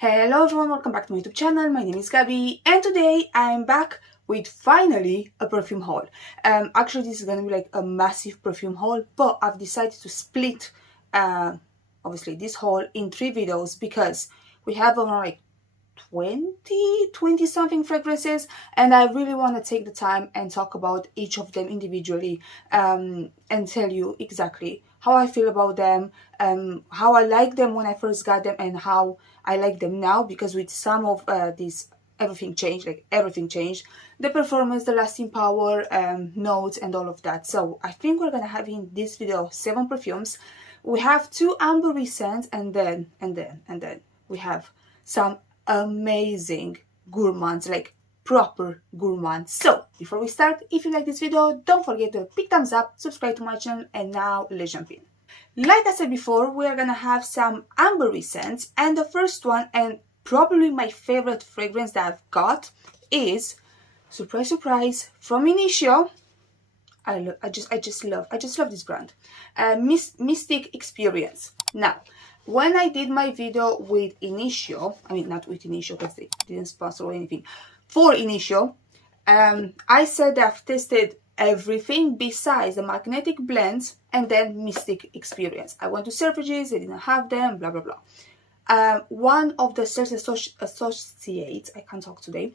Hello everyone, welcome back to my YouTube channel. My name is Gabby and today I'm back with finally a perfume haul. Actually this is gonna be like a massive perfume haul, but I've decided to split obviously this haul in 3 videos because we have around like 20 something fragrances and I really want to take the time and talk about each of them individually and tell you exactly how I feel about them, how I like them when I first got them and how I like them now, because with some of these everything changed, the performance, the lasting power, notes and all of that. So I think we're gonna have in this video 7 perfumes. We have 2 ambery scents and then we have some amazing gourmands, like proper gourmands. So before we start, if you like this video, don't forget to big thumbs up, subscribe to my channel, and now let's jump in. Like I said before, we are gonna have some ambery scents, and the first one, and probably my favorite fragrance that I've got, is, surprise surprise, from Initio. I just love this brand. Mystic Experience. Now, when I did my video with Initio, I mean not with Initio because they didn't sponsor or anything, for Initio, I said I've tested everything besides the magnetic blends and then Mystic Experience. I went to Selfridges, they didn't have them, blah blah blah. One of the sales associates, I can't talk today,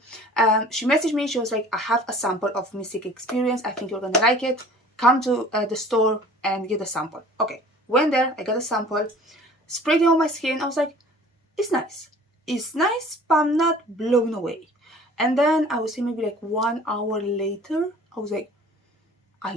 she messaged me. She was like, I have a sample of Mystic Experience, I think you're gonna like it, come to the store and get a sample. Okay, went there, I got a sample, sprayed it on my skin. I was like, it's nice, but I'm not blown away. And then I would say maybe like 1 hour later, I was like, I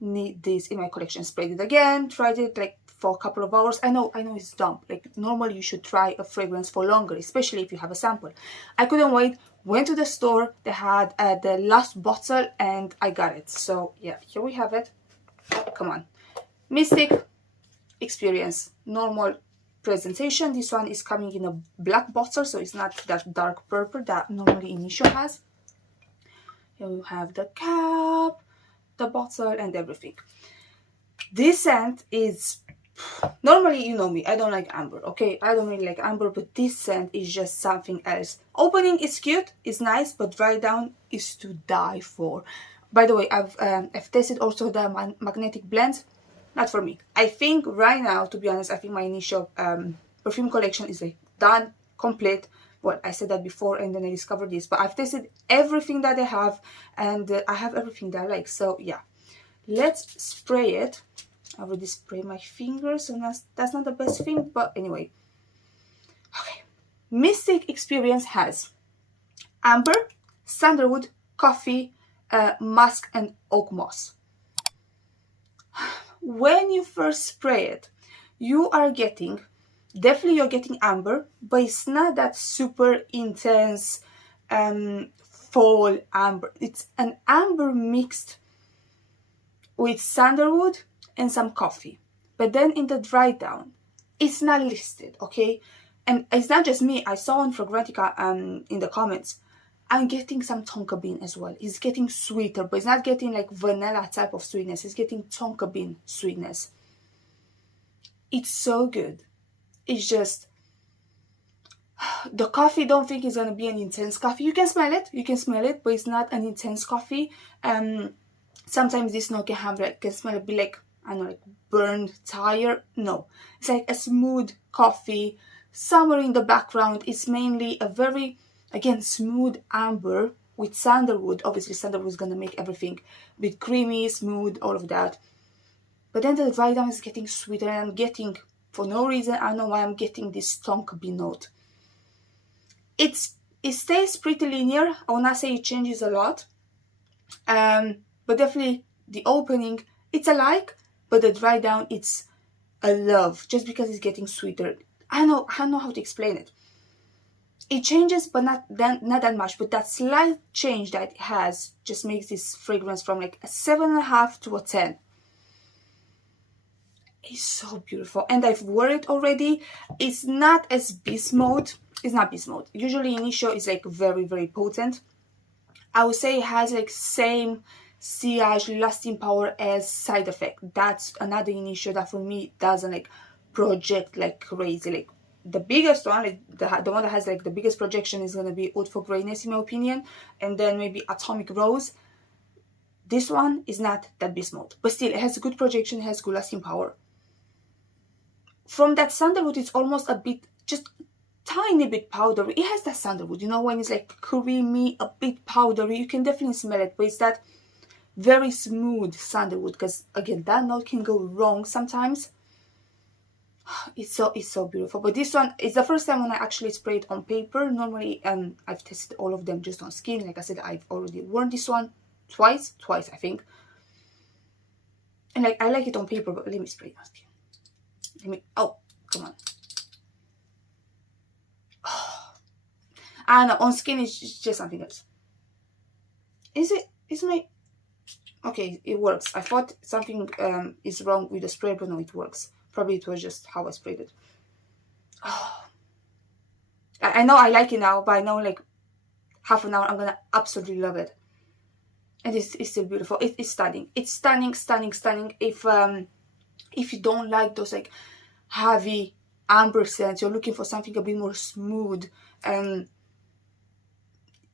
need this in my collection. Sprayed it again, tried it like for a couple of hours. I know it's dumb. Like normally you should try a fragrance for longer, especially if you have a sample. I couldn't wait, went to the store, they had the last bottle and I got it. So yeah, here we have it. Come on. Mystic Experience, normal presentation. This one is coming in a black bottle, so it's not that dark purple that normally Initio has. Here we have the cap, the bottle and everything. This scent is, normally you know me, I don't like amber, okay? I don't really like amber, but this scent is just something else. Opening is cute, it's nice, but dry down is to die for. By the way, I've tested also the magnetic blends. Not for me. I think right now, to be honest, I think my initial perfume collection is like done, complete. Well, I said that before and then I discovered this, but I've tested everything that they have and I have everything that I like. So yeah, let's spray it. I already sprayed my fingers, so that's not the best thing, but anyway. Okay, Mystic Experience has amber, sandalwood, coffee, musk and oak moss. When you first spray it, you're getting amber, but it's not that super intense fall amber. It's an amber mixed with sandalwood and some coffee. But then in the dry down, it's not listed, okay? And it's not just me. I saw on Fragrantica in the comments, I'm getting some tonka bean as well. It's getting sweeter, but it's not getting like vanilla type of sweetness. It's getting tonka bean sweetness. It's so good. It's just, the coffee, don't think it's gonna be an intense coffee. You can smell it, but it's not an intense coffee. Sometimes this note can smell a bit like, I don't know, like burned tire. No, it's like a smooth coffee. Somewhere in the background, it's mainly a very, again, smooth amber with sandalwood. Obviously, sandalwood is gonna make everything a bit creamy, smooth, all of that. But then the dry down is getting sweeter, and I'm getting, for no reason, I don't know why I'm getting this tonka bean note. It stays pretty linear. I will not say it changes a lot, but definitely the opening, it's a like, but the dry down, it's a love, just because it's getting sweeter. I don't know how to explain it. It changes, but not that much. But that slight change that it has just makes this fragrance from like a 7.5 to a 10. It's so beautiful, and I've worn it already. It's not as beast mode. It's not beast mode. Usually Initio is like very, very potent. I would say it has like same sillage, lasting power as Side Effect. That's another Initio that for me doesn't like project like crazy. Like the biggest one, like the one that has like the biggest projection, is gonna be Oud for Greyness in my opinion, and then maybe Atomic Rose. This one is not that beast mode, but still it has a good projection, it has good lasting power. From that sandalwood, it's almost a bit, just tiny bit powdery. It has that sandalwood, you know, when it's like creamy, a bit powdery, you can definitely smell it, but it's that very smooth sandalwood, because again, that note can go wrong sometimes. It's so beautiful. But this one is the first time when I actually spray it on paper. Normally I've tested all of them just on skin. Like I said, I've already worn this one twice I think, and like I like it on paper, but let me spray it on skin. Oh, come on. I know, on skin it's just something else. Is my... Okay, it works. I thought something is wrong with the spray, but no, it works. Probably it was just how I sprayed it. Oh. I know I like it now, but I know like half an hour I'm gonna absolutely love it. And it's still beautiful. It's stunning. It's stunning, stunning, stunning. If you don't like those like heavy amber scents, you're looking for something a bit more smooth,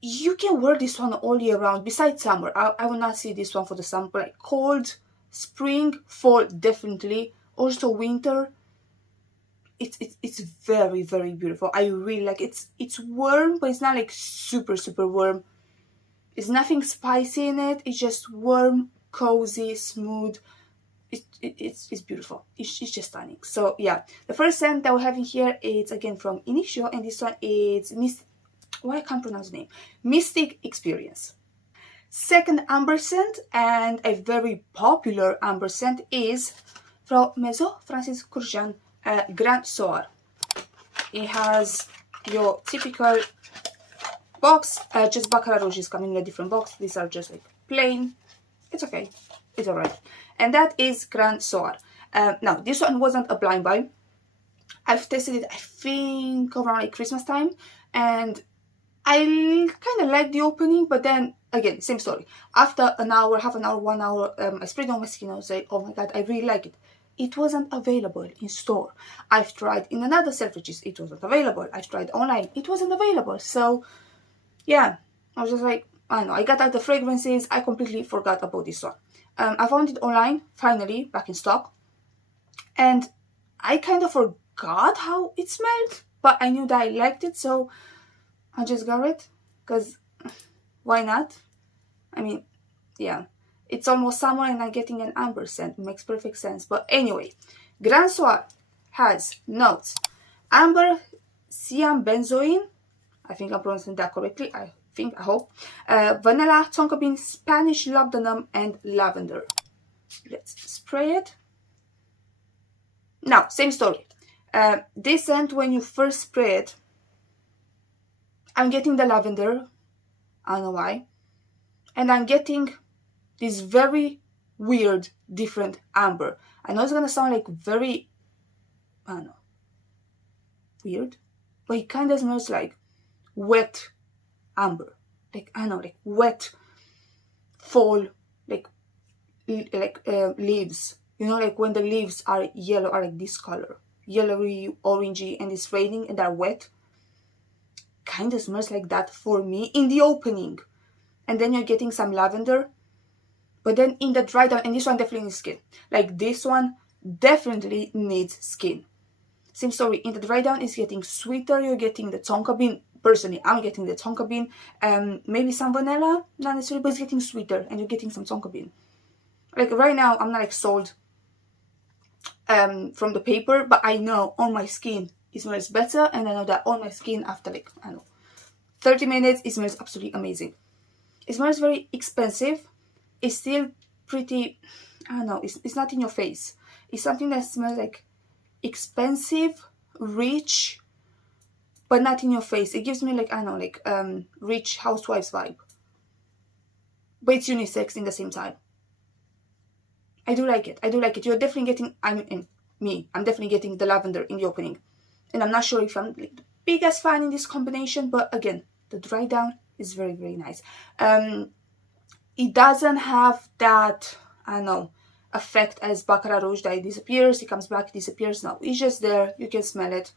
you can wear this one all year round. Besides summer, I will not see this one for the summer, but like cold, spring, fall, definitely. Also winter, it's very, very beautiful. I really like it. It's warm, but it's not like super, super warm. There's nothing spicy in it. It's just warm, cozy, smooth. It's beautiful. It's just stunning. So yeah, the first scent that we're having here is again from Initio, and this one is why I can't pronounce the name. Mystic Experience. Second amber scent, and a very popular amber scent, is from Maison Francis Kurkdjian, Grand Soar. It has your typical box, just Baccarat Rouge is coming in a different box. These are just like plain. It's okay. It's alright. And that is Grand Soar. Now, this one wasn't a blind buy. I've tested it, I think, around like Christmas time, and I kind of like the opening, but then again, same story. After an hour, half an hour, 1 hour, I sprayed it on my skin. I was like, oh my god, I really like it. It wasn't available in store. I've tried in another selfridges, it wasn't available. I've tried online, it wasn't available. So yeah, I was just like, I don't know, I got out the fragrances, I completely forgot about this one. I found it online, finally, back in stock, and I kind of forgot how it smelled, but I knew that I liked it, so I just got it, because why not? I mean, yeah, it's almost summer and I'm getting an amber scent. It makes perfect sense. But anyway, Grand Soir has notes: amber, cyan benzoin, I think I'm pronouncing that correctly, I hope, vanilla, tonka bean, Spanish labdanum, and lavender. Let's spray it. Now, same story. This scent, when you first spray it, I'm getting the lavender, I don't know why, and I'm getting this very weird, different amber. I know it's gonna sound like very, I don't know, weird, but it kind of smells like wet amber, like, I don't know, like wet fall, like leaves, you know, like when the leaves are yellow, are like this color, yellowy, orangey, and it's raining and they're wet. Kind of smells like that for me in the opening, and then you're getting some lavender, but then in the dry down, and this one definitely needs skin, like this one definitely needs skin. Same story, in the dry down is getting sweeter. You're getting the tonka bean. Personally, I'm getting the tonka bean, maybe some vanilla, not necessarily, but it's getting sweeter, and you're getting some tonka bean. Like right now, I'm not like sold from the paper, but I know on my skin it smells better, and I know that on my skin after like, I don't know, 30 minutes, it smells absolutely amazing. It smells very expensive. It's still pretty, I don't know, it's not in your face. It's something that smells like expensive, rich, but not in your face. It gives me like, I don't know, like rich housewives vibe. But it's unisex in the same time. I do like it. I do like it. You're definitely getting, I'm definitely getting the lavender in the opening. And I'm not sure if I'm like the biggest fan in this combination, but again, the dry down is very, very nice. It doesn't have that, I don't know, effect as Baccarat Rouge that it disappears, it comes back, it disappears. No, it's just there. You can smell it.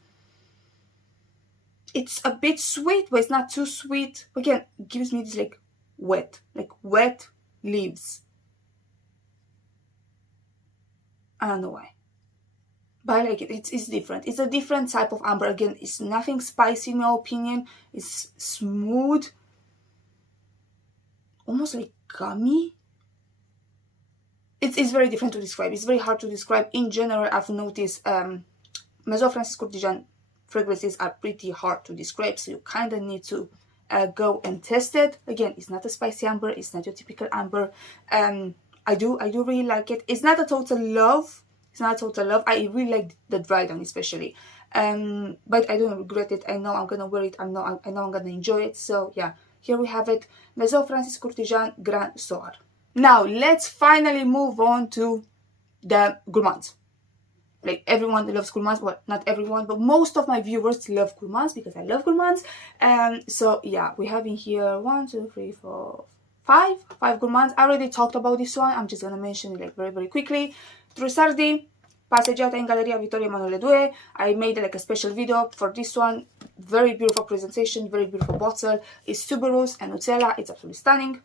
it's a bit sweet, but it's not too sweet. Again, it gives me this like wet leaves. I don't know why, but I like it. It's different. It's a different type of amber. Again, it's nothing spicy in my opinion. It's smooth, almost like gummy. It's very different to describe. It's very hard to describe. In general, I've noticed Maison Francis Courtisan fragrances are pretty hard to describe, so you kind of need to go and test it. Again, it's not a spicy amber. It's not your typical amber. I do really like it. It's not a total love. It's not a total love. I really like the dry down especially. But I don't regret it. I know I'm gonna wear it. I know I'm gonna enjoy it. So yeah, here we have it. Maison Francis Courtisan Grand Soar. Now let's finally move on to the Gourmands. Like everyone loves Gourmands, well, not everyone, but most of my viewers love Gourmands because I love Gourmands. So yeah, we have in here 1, 2, 3, 4, 5 Gourmands. I already talked about this one. I'm just gonna mention it like very quickly. Trussardi, Passeggiata in Galleria Vittorio Emanuele II. I made like a special video for this one. Very beautiful presentation, very beautiful bottle. It's tuberose and Nutella. It's absolutely stunning.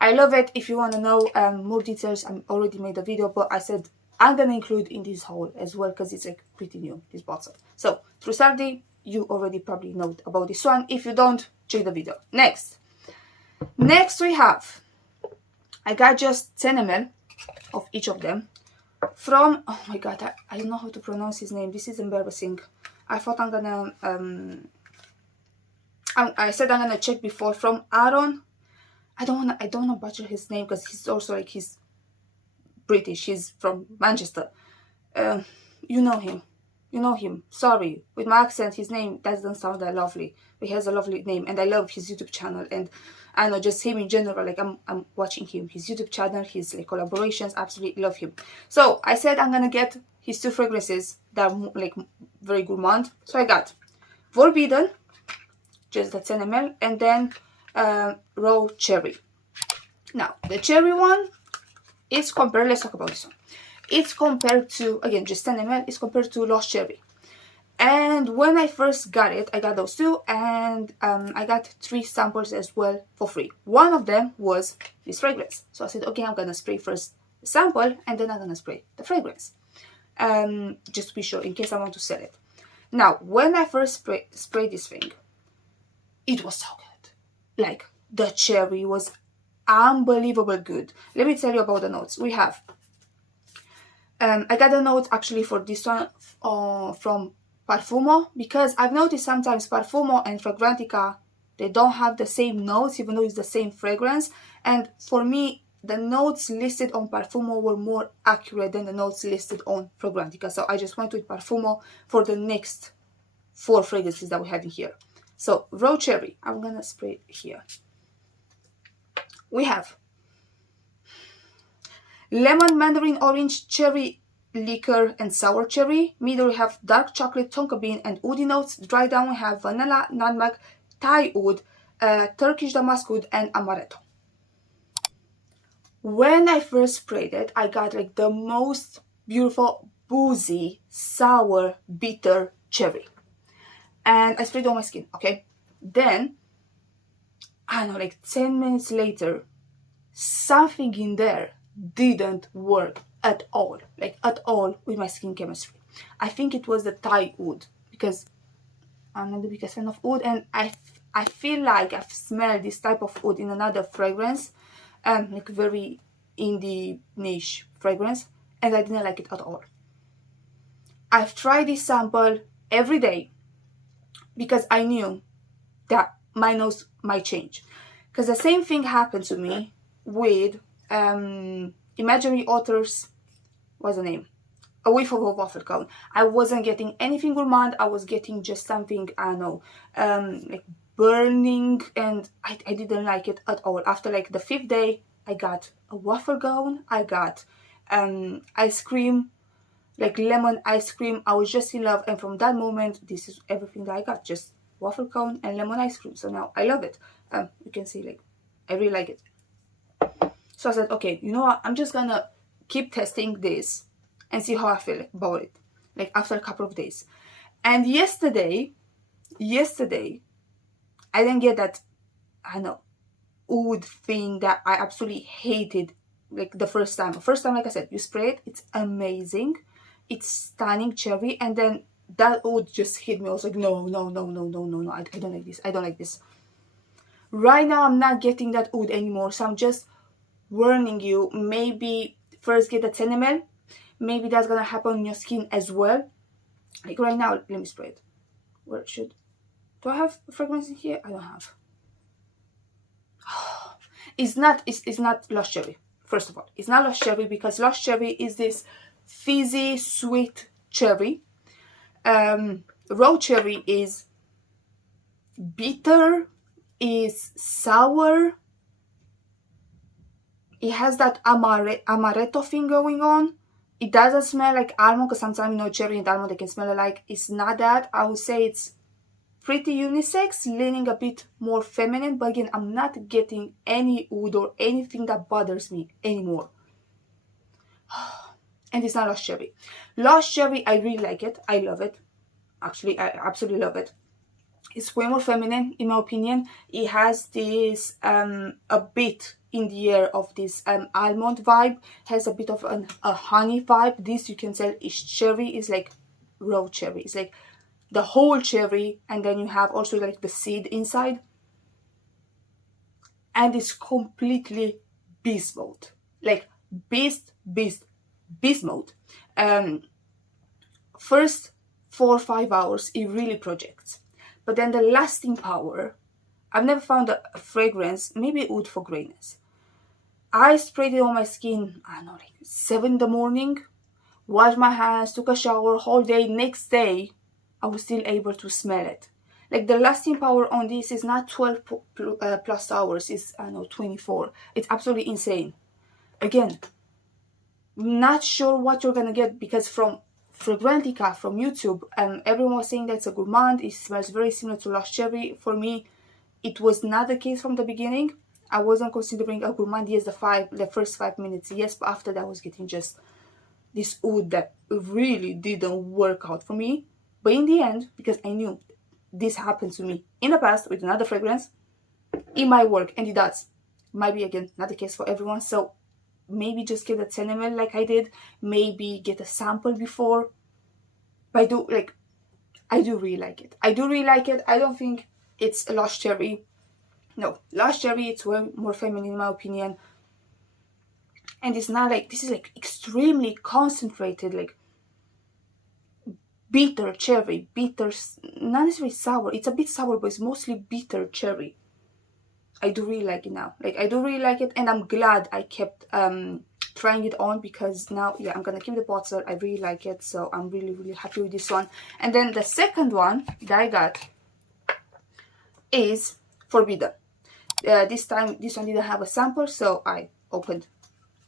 I love it. If you want to know more details, I already made a video, but I said I'm gonna include in this haul as well because it's like pretty new, this bottle. So Trussardi, you already probably know about this one. If you don't, check the video. Next we have, I got just 10 ml of each of them from, oh my god, I don't know how to pronounce his name. This is embarrassing. I thought I'm gonna I said I'm gonna check before. From Aaron. I don't wanna butcher his name because he's also like, he's British. He's from Manchester. You know him. Sorry, with my accent, his name doesn't sound that lovely. But he has a lovely name, and I love his YouTube channel. And I know just him in general. Like I'm watching him, his YouTube channel, his like collaborations. Absolutely love him. So I said I'm gonna get his 2 fragrances that are like very gourmand. So I got Forbidden, just the 10 ml, and then raw cherry. Now the cherry one is compared, let's talk about this one. It's compared to, again, just 10 ml, it's compared to Lost Cherry. And when I first got it, I got those 2, and I got 3 samples as well for free. One of them was this fragrance. So I said, okay, I'm gonna spray first the sample, and then I'm gonna spray the fragrance. Just to be sure, in case I want to sell it. Now, when I first sprayed this thing, it was so good. Like, the cherry was unbelievable good. Let me tell you about the notes. We have, I got the notes actually for this one from Perfume, because I've noticed sometimes Perfume and Fragrantica, they don't have the same notes even though it's the same fragrance. And for me, the notes listed on Perfume were more accurate than the notes listed on Fragrantica. So I just went with Perfume for the next 4 fragrances that we have in here. So raw cherry, I'm gonna spray it here. We have lemon, mandarin, orange, cherry, liquor, and sour cherry. Middle we have dark chocolate, tonka bean, and woody notes. Dry down we have vanilla, nutmeg, Thai wood, Turkish damask wood, and amaretto. When I first sprayed it, I got like the most beautiful, boozy, sour, bitter cherry. And I sprayed it on my skin, okay? Then, I don't know, like 10 minutes later, something in there didn't work at all. Like, at all with my skin chemistry. I think it was the Thai wood, because I'm not the biggest fan of wood, and I feel like I've smelled this type of wood in another fragrance, like very indie niche fragrance, and I didn't like it at all. I've tried this sample every day because I knew that my nose might change. Because the same thing happened to me with Imaginary Authors, what's the name? A Whiff of a Waffle Cone. I wasn't getting anything gourmand, I was getting just something, I don't know, like burning, and I didn't like it at all. After like the 5th day, I got a waffle cone, I got ice cream, like lemon ice cream. I was just in love, and from that moment, this is everything that I got, just waffle cone and lemon ice cream. So now I love it. You can see, like, I really like it. So I said, okay, you know what, I'm just gonna keep testing this and see how I feel about it, like after a couple of days. And yesterday, yesterday I didn't get that, I don't know, oud thing that I absolutely hated like the first time. Like I said, you spray it, it's amazing, it's stunning cherry, and then that oud just hit me. I was like, no, I don't like this. I don't like this. Right now I'm not getting that oud anymore, so I'm just warning you, maybe first get a 10 ml. Maybe that's gonna happen on your skin as well. Like right now, let me spray it. Where should, do I have fragrance in here? I don't have. It's not Lost Cherry. First of all, it's not Lost Cherry, because Lost Cherry is this fizzy, sweet cherry. Raw cherry is bitter, is sour. It has that amaretto thing going on. It doesn't smell like almond, because sometimes, you know, cherry and almond, they can smell alike. It's not that. I would say it's pretty unisex, leaning a bit more feminine, but again, I'm not getting any oud or anything that bothers me anymore. And it's not Lost Cherry. Lost Cherry, I really like it. I love it. Actually, I absolutely love it. It's way more feminine, in my opinion. It has this, a bit in the air of this almond vibe. Has a bit of a honey vibe. This, you can tell, is cherry. Is like raw cherry. It's like the whole cherry, and then you have also like the seed inside, and it's completely beast mode, like beast mode. First 4 or 5 hours it really projects, but then the lasting power, I've never found a fragrance, maybe oud for grayness. I sprayed it on my skin, I don't know, like 7 in the morning, washed my hands, took a shower, whole day. Next day I was still able to smell it. Like the lasting power on this is not 12 plus hours, it's, I don't know, 24. It's absolutely insane. Again, not sure what you're gonna get, because from Fragrantica, from YouTube, everyone was saying that it's a Gourmand. It smells very similar to Lost Cherry. For me, it was not the case from the beginning. I wasn't considering a Gourmand. Yes, the first 5 minutes, yes, but after that I was getting just this oud that really didn't work out for me. But in the end, because I knew this happened to me in the past with another fragrance, it might work, and it does. Might be, again, not the case for everyone, so maybe just get a 10 ml like I did. Maybe get a sample before. But I do really like it. I don't think it's a Lost Cherry. No, Lost Cherry, it's way more feminine in my opinion. And it's not like, this is like extremely concentrated, like bitter cherry, not necessarily sour. It's a bit sour, but it's mostly bitter cherry. I do really like it now. Like, I do really like it, and I'm glad I kept trying it on, because now, yeah, I'm gonna keep the bottle. I really like it, so I'm really happy with this one. And then the second one that I got is Forbidden. This time, this one didn't have a sample, so I opened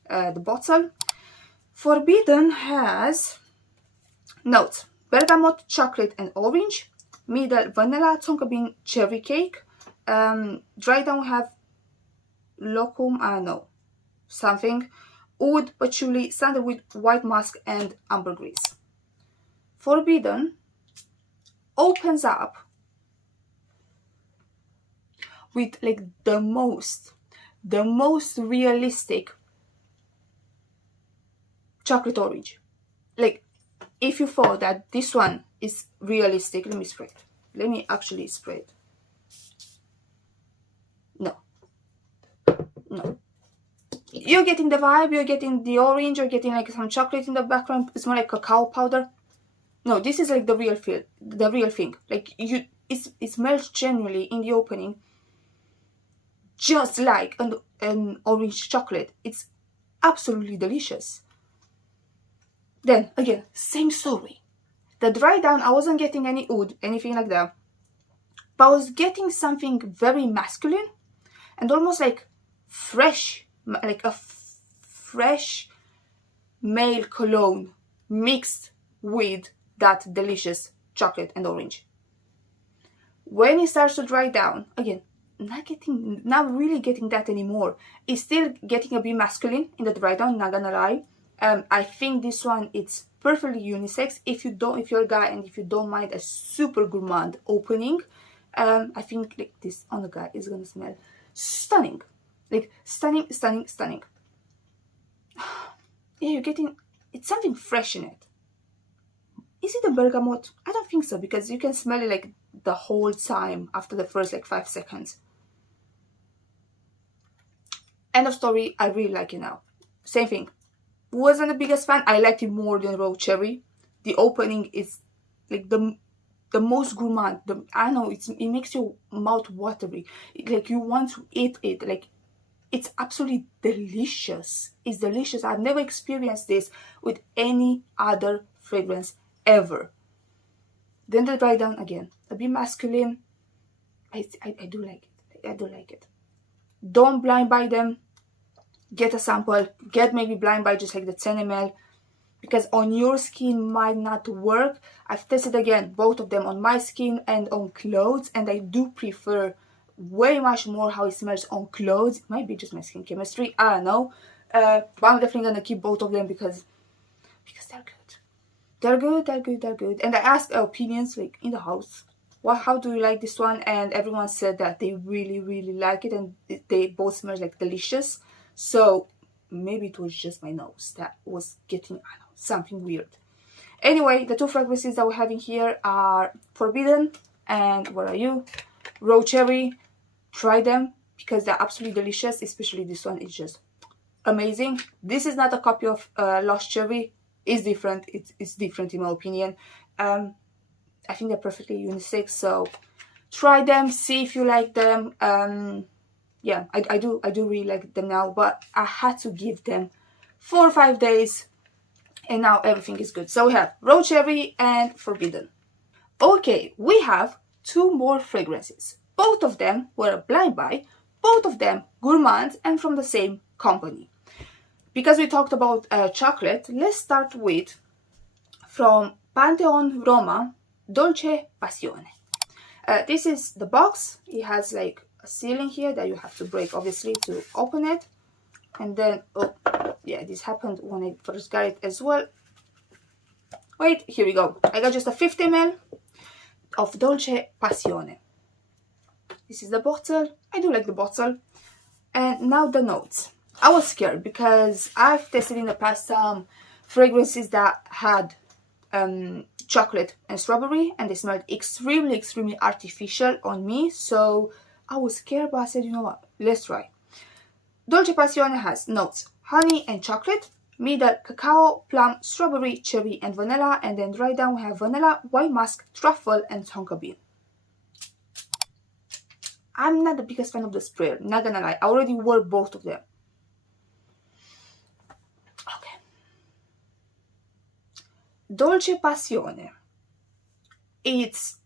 the bottle. Forbidden has notes: bergamot, chocolate and orange, middle vanilla, tonka bean, cherry cake. Dry down we have locum, I don't know, something, oud, patchouli, sandalwood, white musk and ambergris. Forbidden opens up with like the most realistic chocolate orange. Like, if you thought that this one is realistic, let me spray it. Let me actually spray it. No. You're getting the vibe, you're getting the orange, you're getting like some chocolate in the background. It's more like cacao powder. No, this is like the real thing. Like, it smells genuinely in the opening just like an orange chocolate. It's absolutely delicious. Then again, same story. The dry down, I wasn't getting any oud, anything like that, but I was getting something very masculine and almost like fresh, like a fresh male cologne mixed with that delicious chocolate and orange. When it starts to dry down, again, not really getting that anymore. It's still getting a bit masculine in the dry down, not gonna lie. I think this one, it's perfectly unisex. If you're a guy and if you don't mind a super gourmand opening, I think like this on a guy is gonna smell stunning, like stunning, stunning, stunning. Yeah, you're getting, it's something fresh in it. Is it a bergamot? I don't think so, because you can smell it like the whole time after the first like 5 seconds. End of story. I really like it now. Same thing. Wasn't the biggest fan. I liked it more than raw cherry. The opening is like the most gourmand. I know it makes your mouth watery. Like you want to eat it. Like it's absolutely delicious. It's delicious. I've never experienced this with any other fragrance ever. Then the dry down again. A bit masculine. I do like it. I do like it. Don't blind buy them. Get a sample. Get maybe blind buy just like the 10 ml. Because on your skin might not work. I've tested again both of them on my skin and on clothes, and I do prefer way much more how it smells on clothes. It might be just my skin chemistry, I don't know, but I'm definitely gonna keep both of them because they're good. They're good. And I asked opinions like in the house, how do you like this one? And everyone said that they really like it, and they both smell like delicious. So maybe it was just my nose that was getting, I don't know, something weird. Anyway, the two fragrances that we're having here are Forbidden and what are you? Raw Cherry. Try them because they're absolutely delicious, especially this one is just amazing. This is not a copy of Lost Cherry. It's different. It's different in my opinion. I think they're perfectly unisex, so try them, see if you like them. Yeah, I do really like them now, but I had to give them 4 or 5 days, and now everything is good. So we have Raw Cherry and Forbidden. Okay, we have 2 more fragrances. Both of them were a blind buy, both of them gourmands and from the same company. Because we talked about chocolate, let's start with from Pantone Roma, Dolce Passione. This is the box. It has like a sealing here that you have to break obviously to open it. And then, oh yeah, this happened when I first got it as well. Wait, here we go. I got just a 50 ml of Dolce Passione. This is the bottle. I do like the bottle. And now the notes. I was scared because I've tested in the past some fragrances that had chocolate and strawberry, and they smelled extremely artificial on me. So I was scared, but I said, you know what, let's try. Dolce Passione has notes honey and chocolate, middle cacao, plum, strawberry, cherry and vanilla, and then dry down we have vanilla, white musk, truffle and tonka bean. I'm not the biggest fan of the sprayer, not gonna lie. I already wore both of them. Okay. Dolce Passione. It's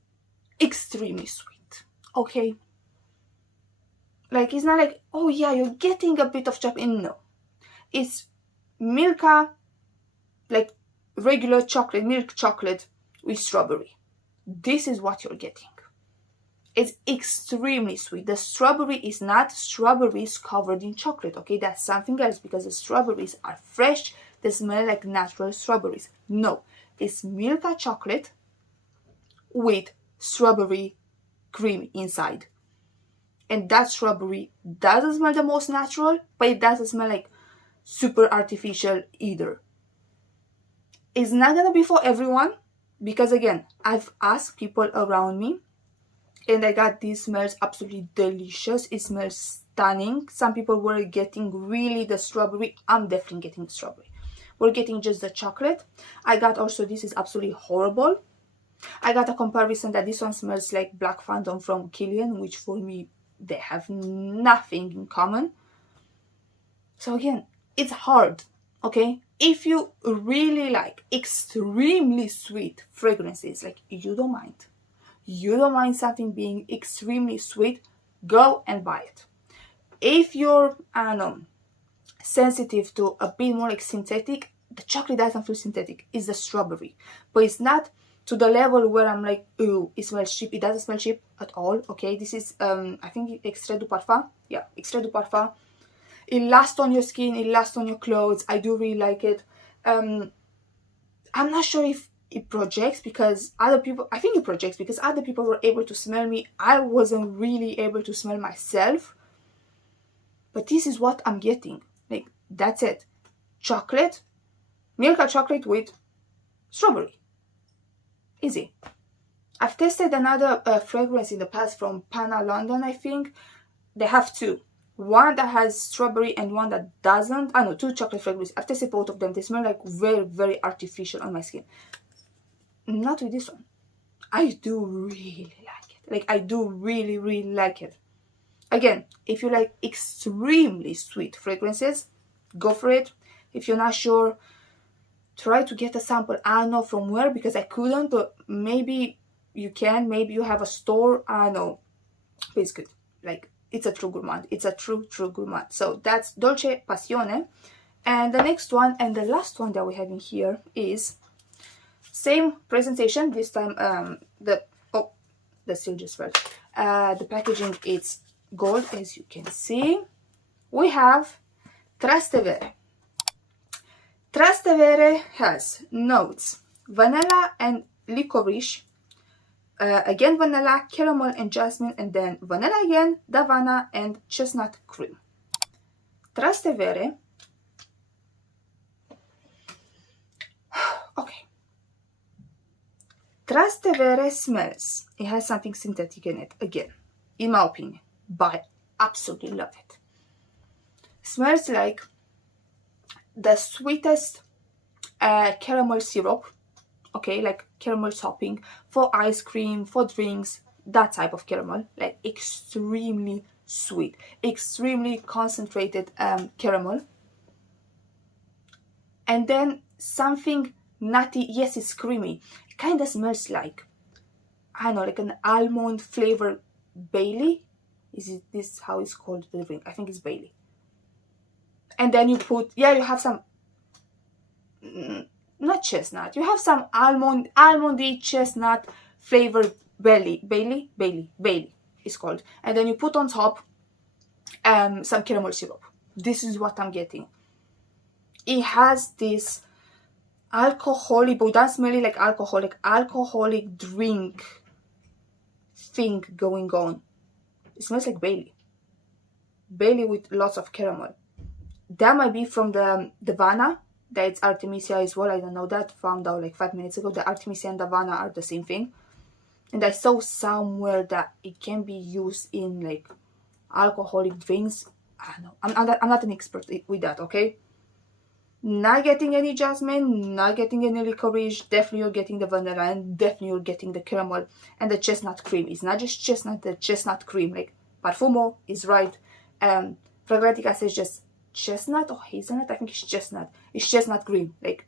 extremely sweet. Okay. Like, it's not like, oh yeah, you're getting a bit of chocolate. No. It's Milka, like regular chocolate, milk chocolate with strawberry. This is what you're getting. It's extremely sweet. The strawberry is not strawberries covered in chocolate, okay? That's something else because the strawberries are fresh. They smell like natural strawberries. No, it's Milka chocolate with strawberry cream inside. And that strawberry doesn't smell the most natural, but it doesn't smell like super artificial either. It's not gonna be for everyone because, again, I've asked people around me and I got these smells absolutely delicious. It smells stunning. Some people were getting really the strawberry. I'm definitely getting the strawberry. We're getting just the chocolate. I got also, this is absolutely horrible. I got a comparison that this one smells like Black Phantom from Killian, which for me, they have nothing in common. So again, it's hard, okay? If you really like extremely sweet fragrances, like you don't mind something being extremely sweet, go and buy it. If you're, I don't know, sensitive to a bit more like synthetic, the chocolate doesn't feel synthetic, it's the strawberry. But it's not to the level where I'm like, ooh, it smells cheap. It doesn't smell cheap at all, okay? This is, I think, Extrait du Parfum. Yeah, Extrait du Parfum. It lasts on your skin, it lasts on your clothes. I do really like it. I'm not sure if it projects because other people, I think it projects because other people were able to smell me. I wasn't really able to smell myself. But this is what I'm getting. Like, that's it. Chocolate, Milka chocolate with strawberry. Easy. I've tested another fragrance in the past from Pana London, I think. They have two. One that has strawberry and one that doesn't. I know, two chocolate fragrances. I've tested both of them. They smell like very, very artificial on my skin. Not with this one. I do really like it. Like, I do really, really like it. Again, if you like extremely sweet fragrances, go for it. If you're not sure, try to get a sample. I don't know from where because I couldn't, but maybe you can. Maybe you have a store. I don't know. But it's good. Like, it's a true gourmand. It's a true gourmand. So that's Dolce Passione. And the next one and the last one that we have in here is same presentation. This time the seal just fell. The packaging is gold, as you can see. We have Trastevere. Trastevere has notes vanilla and licorice, again vanilla, caramel and jasmine, and then vanilla again, davana and chestnut cream. Trastevere, okay. Trastevere smells, it has something synthetic in it, again, in my opinion, but I absolutely love it. Smells like the sweetest caramel syrup, okay, like caramel topping for ice cream, for drinks, that type of caramel, like extremely sweet, extremely concentrated caramel. And then something nutty, yes, it's creamy. It kind of smells like, I don't know, like an almond flavored Bailey. Is it this how it's called, the drink? I think it's Bailey. And then you put, yeah, you have some, not chestnut, you have some almondy chestnut flavored Bailey is called. And then you put on top some caramel syrup. This is what I'm getting. It has this alcoholic, but without smelling like alcoholic drink thing going on. It smells like Bailey with lots of caramel. That might be from the Davana. That's Artemisia as well. I don't know that. Found out like 5 minutes ago. The Artemisia and Davana are the same thing. And I saw somewhere that it can be used in like alcoholic drinks. I don't know. I'm not an expert with that, okay? Not getting any jasmine, not getting any licorice. Definitely you're getting the vanilla and definitely you're getting the caramel and the chestnut cream. It's not just chestnut, the chestnut cream. Like Perfume is right. Fragrantica says just chestnut or hazelnut. I think it's chestnut. It's chestnut cream. Like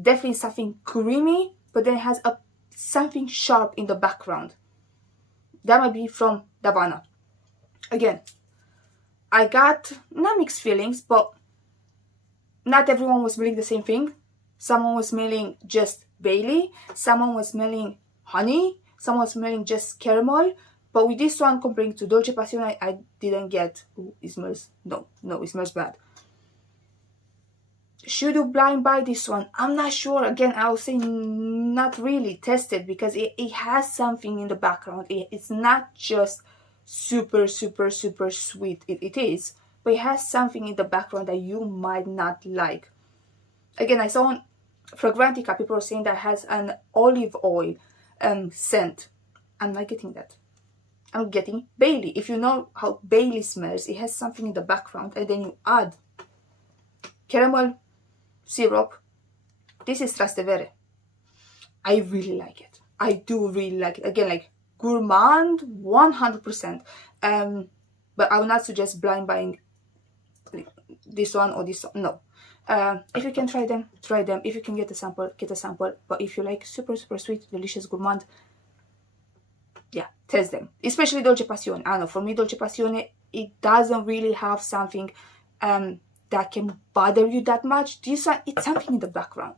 definitely something creamy, but then it has something sharp in the background. That might be from Davana. Again, I got not mixed feelings, but not everyone was smelling the same thing. Someone was smelling just Bailey. Someone was smelling honey. Someone was smelling just caramel. But with this one, comparing to Dolce Passione, I didn't get, ooh, it smells, no, it smells bad. Should you blind buy this one? I'm not sure. Again, I would say not really tested because it has something in the background. It's not just super sweet. It is. But it has something in the background that you might not like. Again, I saw on Fragrantica, people are saying that has an olive oil scent. I'm not getting that. I'm getting Bailey. If you know how Bailey smells, it has something in the background. And then you add caramel syrup. This is Trastevere. I really like it. I do really like it. Again, like Gourmand, 100%. But I would not suggest blind buying this one or this one. No. If you can try them, try them. If you can get a sample, get a sample. But if you like super sweet, delicious Gourmand, yeah, test them. Especially Dolce Passione. I don't know, for me, Dolce Passione, it doesn't really have something that can bother you that much. This one, it's something in the background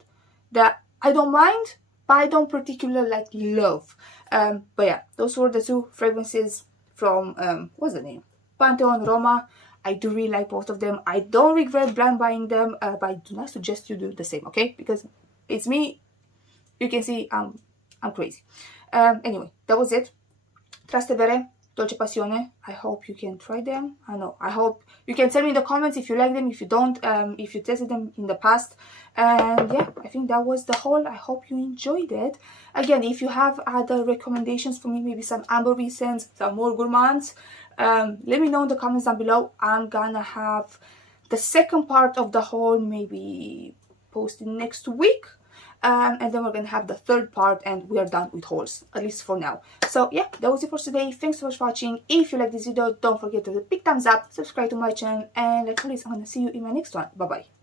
that I don't mind, but I don't particularly like love. But yeah, those were the two fragrances from, what's the name? Pantone, Roma. I do really like both of them. I don't regret blind buying them, but I do not suggest you do the same, okay? Because it's me. You can see I'm crazy. Anyway, that was it. Trastevere, Dolce Passione. I hope you can try them. I hope you can tell me in the comments if you like them, if you don't, if you tested them in the past. And yeah, I think that was the haul. I hope you enjoyed it. Again, if you have other recommendations for me, maybe some amber recents, some more gourmands, let me know in the comments down below. I'm gonna have the second part of the haul maybe posted next week. And then we're gonna have the third part and we are done with hauls, at least for now. So yeah, that was it for today. Thanks so much for watching. If you like this video, don't forget to hit the big thumbs up, subscribe to my channel, and like always, I'm gonna see you in my next one. Bye bye.